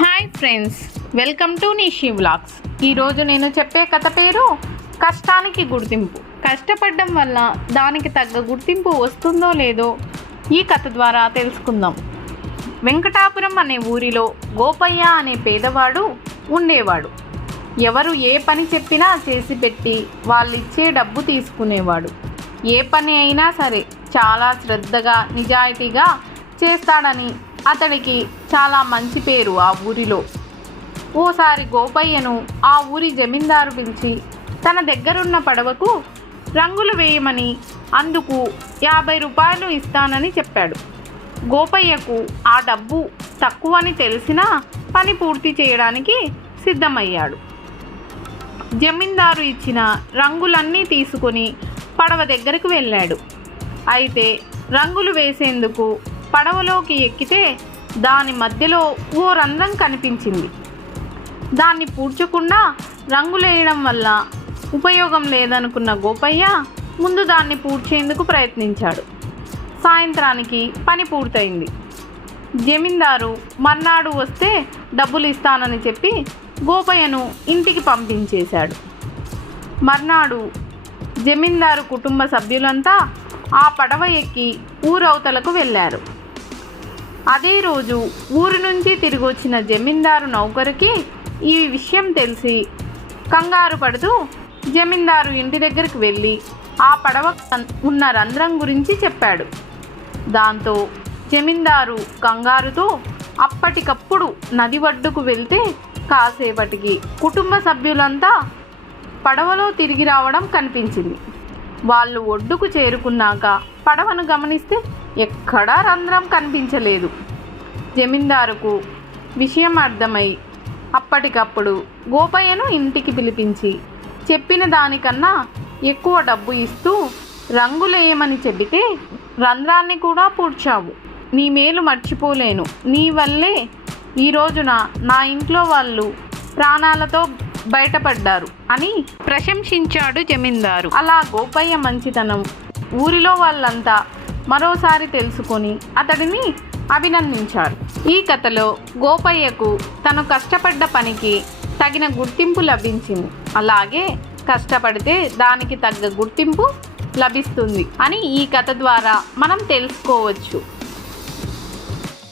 Hi friends, welcome to Nishi vlogs. ఈరోజు నేను చెప్పే కథ పేరు కష్టానికి గుర్తింపు. కష్టపడడం వల్ల దానికి తగ్గ గుర్తింపు వస్తుందో లేదో ఈ కథ ద్వారా తెలుసుకుందాం. వెంకటాపురం అనే ఊరిలో గోపయ్య అనే పేదవాడు ఉండేవాడు. ఎవరు ఏ పని చెప్పినా చేసి పెట్టి వాళ్ళిచ్చే డబ్బు తీసుకునేవాడు. ఏ పని అయినా సరే చాలా శ్రద్ధగా నిజాయితీగా చేస్తాడని అతడికి చాలా మంచి పేరు ఆ ఊరిలో. ఓసారి గోపయ్యను ఆ ఊరి జమీందారు పిలిచి తన దగ్గరున్న పడవకు రంగులు వేయమని అందుకు 50 రూపాయలు ఇస్తానని చెప్పాడు. గోపయ్యకు ఆ డబ్బు తక్కువని తెలిసినా పని పూర్తి చేయడానికి సిద్ధమయ్యాడు. జమీందారు ఇచ్చిన రంగులన్నీ తీసుకుని పడవ దగ్గరకు వెళ్ళాడు. అయితే రంగులు వేసేందుకు పడవలోకి ఎక్కితే దాని మధ్యలో ఓ రంధ్రం కనిపించింది. దాన్ని పూడ్చకుండా రంగులేయడం వల్ల ఉపయోగం లేదనుకున్న గోపయ్య ముందు దాన్ని పూడ్చేందుకు ప్రయత్నించాడు. సాయంత్రానికి పని పూర్తయింది. జమీందారు మర్నాడు వస్తే డబ్బులు ఇస్తానని చెప్పి గోపయ్యను ఇంటికి పంపించేశాడు. మర్నాడు జమీందారు కుటుంబ సభ్యులంతా ఆ పడవ ఎక్కి ఊరవతలకు వెళ్ళారు. అదే రోజు ఊరి నుంచి తిరిగి వచ్చిన జమీందారు నౌకరికి ఈ విషయం తెలిసి కంగారు పడుతూ జమీందారు ఇంటి దగ్గరికి వెళ్ళి ఆ పడవ ఉన్న రంధ్రం గురించి చెప్పాడు. దాంతో జమీందారు కంగారుతో అప్పటికప్పుడు నది ఒడ్డుకు వెళ్తే కాసేపటికి కుటుంబ సభ్యులంతా పడవలో తిరిగి రావడం కనిపించింది. వాళ్ళు ఒడ్డుకు చేరుకున్నాక పడవను గమనిస్తే ఎక్కడా రంధ్రం కనిపించలేదు. జమీందారుకు విషయం అర్థమై అప్పటికప్పుడు గోపయ్యను ఇంటికి పిలిపించి చెప్పిన దానికన్నా ఎక్కువ డబ్బు ఇస్తూ రంగులేయమని చెబితే రంధ్రాన్ని కూడా పూడ్చావు. నీ మేలు మర్చిపోలేను. నీ వల్లే ఈ రోజున నా ఇంట్లో వాళ్ళు ప్రాణాలతో బయటపడ్డారు అని ప్రశంసించాడు జమీందారు. అలా గోపయ్య మంచితనం ఊరిలో వాళ్ళంతా మరోసారి తెలుసుకొని అతడిని అభినందించారు. ఈ కథలో గోపయ్యకు తను కష్టపడ్డ పనికి తగిన గుర్తింపు లభించింది. అలాగే కష్టపడితే దానికి తగ్గ గుర్తింపు లభిస్తుంది అని ఈ కథ ద్వారా మనం తెలుసుకోవచ్చు.